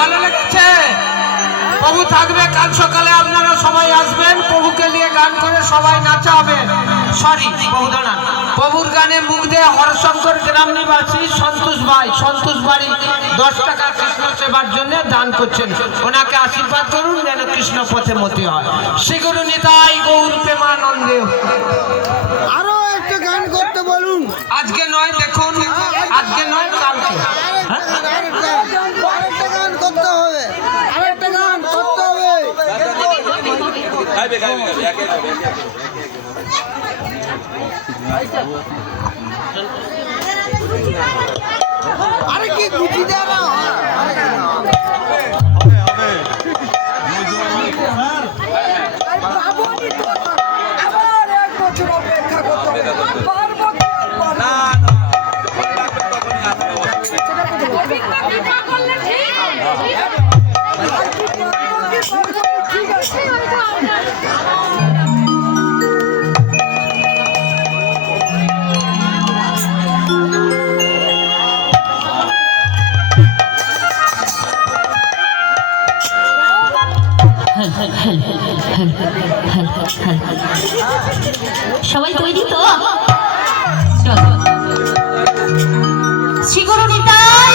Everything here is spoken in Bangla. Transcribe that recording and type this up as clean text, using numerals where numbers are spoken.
ভালো লেগেছে? প্রভু থাকবে কাল সকালে, আপনারা সবাই আসবেন, প্রভুকে নিয়ে গান করে সবাই নাচাবেন। সরি প্রভু দাঁড়ান, প্রভুর গানে মুখ দিয়ে হরশঙ্কর গ্রাম নিবাসী সন্তোষ ভাই, সন্তোষ বাড়ি 10 টাকা কৃষ্ণ সেবার জন্য দান করছেন। ওনাকে আশীর্বাদ করুন যেন কৃষ্ণ পথে মতি হয়। শ্রী গুরু নিতাই গৌর প্রেমানন্দে। আরো একটা গান করতে বলুন। আজকে নয়, দেখুন আজকে নয় কালকে। আরেকটা গান করতে হবে, আরেকটা গান করতে হবে। আরে কি গুটি দেওয়া না সবাই তৈরি তো? চলো। শ্রী গুরু নিতাই